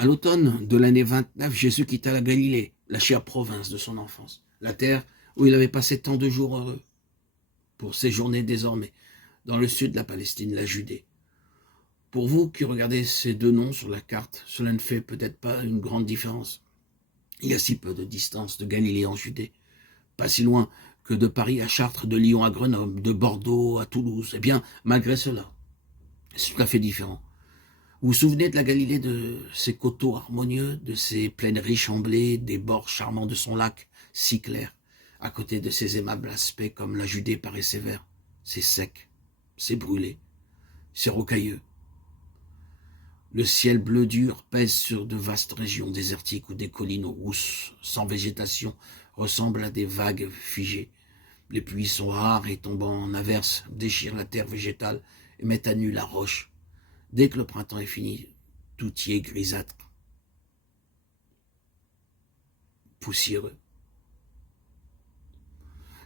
À l'automne de l'année 29, Jésus quitta la Galilée, la chère province de son enfance, la terre où il avait passé tant de jours heureux, pour séjourner désormais dans le sud de la Palestine, la Judée. Pour vous qui regardez ces deux noms sur la carte, cela ne fait peut-être pas une grande différence. Il y a si peu de distance de Galilée en Judée, pas si loin que de Paris à Chartres, de Lyon à Grenoble, de Bordeaux à Toulouse. Eh bien, malgré cela, c'est tout à fait différent. Vous vous souvenez de la Galilée, de ses coteaux harmonieux, de ses plaines riches en blé, des bords charmants de son lac, si clair, à côté de ses aimables aspects comme la Judée paraît sévère. C'est sec, c'est brûlé, c'est rocailleux. Le ciel bleu dur pèse sur de vastes régions désertiques où des collines rousses, sans végétation, ressemblent à des vagues figées. Les pluies sont rares et tombant en averses déchirent la terre végétale et mettent à nu la roche. Dès que le printemps est fini, tout y est grisâtre, poussiéreux.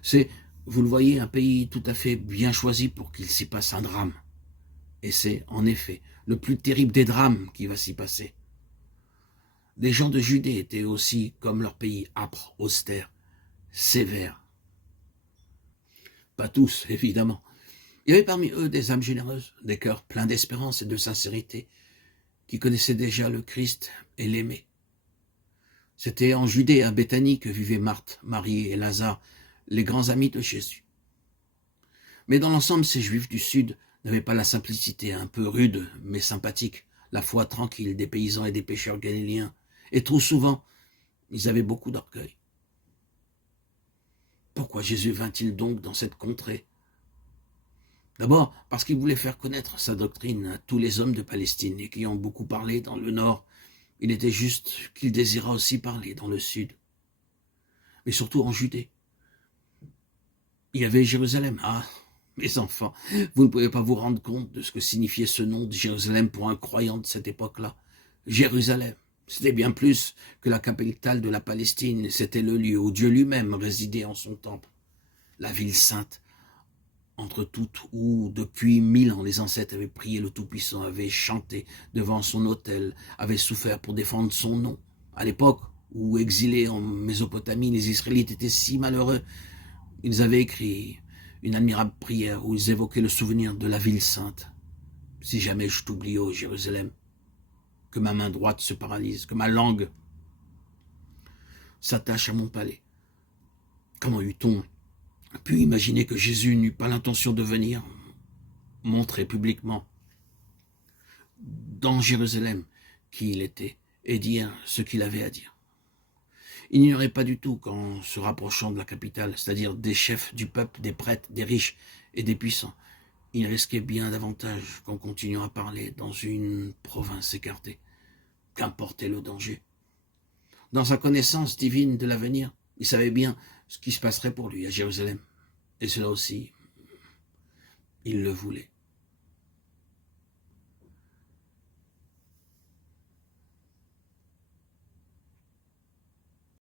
C'est, vous le voyez, un pays tout à fait bien choisi pour qu'il s'y passe un drame. Et c'est, en effet, le plus terrible des drames qui va s'y passer. Les gens de Judée étaient aussi, comme leur pays, âpres, austères, sévères. Pas tous, évidemment. Il y avait parmi eux des âmes généreuses, des cœurs pleins d'espérance et de sincérité, qui connaissaient déjà le Christ et l'aimaient. C'était en Judée, à Béthanie, que vivaient Marthe, Marie et Lazare, les grands amis de Jésus. Mais dans l'ensemble, ces Juifs du Sud n'avaient pas la simplicité un peu rude, mais sympathique, la foi tranquille des paysans et des pêcheurs galiléens. Et trop souvent, ils avaient beaucoup d'orgueil. Pourquoi Jésus vint-il donc dans cette contrée? D'abord, parce qu'il voulait faire connaître sa doctrine à tous les hommes de Palestine et qui ont beaucoup parlé dans le nord. Il était juste qu'il désira aussi parler dans le sud. Mais surtout en Judée. Il y avait Jérusalem. Ah, mes enfants, vous ne pouvez pas vous rendre compte de ce que signifiait ce nom de Jérusalem pour un croyant de cette époque-là. Jérusalem, c'était bien plus que la capitale de la Palestine. C'était le lieu où Dieu lui-même résidait en son temple. La ville sainte, entre toutes, où depuis 1000 ans les ancêtres avaient prié le Tout-Puissant, avaient chanté devant son autel, avaient souffert pour défendre son nom. À l'époque où, exilés en Mésopotamie, les Israélites étaient si malheureux, ils avaient écrit une admirable prière où ils évoquaient le souvenir de la ville sainte. Si jamais je t'oublie, ô Jérusalem, que ma main droite se paralyse, que ma langue s'attache à mon palais. Comment eût-on pu imaginer que Jésus n'eut pas l'intention de venir montrer publiquement dans Jérusalem qui il était et dire ce qu'il avait à dire? Il n'ignorait pas du tout qu'en se rapprochant de la capitale, c'est-à-dire des chefs du peuple, des prêtres, des riches et des puissants, il risquait bien davantage qu'en continuant à parler dans une province écartée. Qu'importait le danger? Dans sa connaissance divine de l'avenir, il savait bien ce qui se passerait pour lui à Jérusalem. Et cela aussi, il le voulait.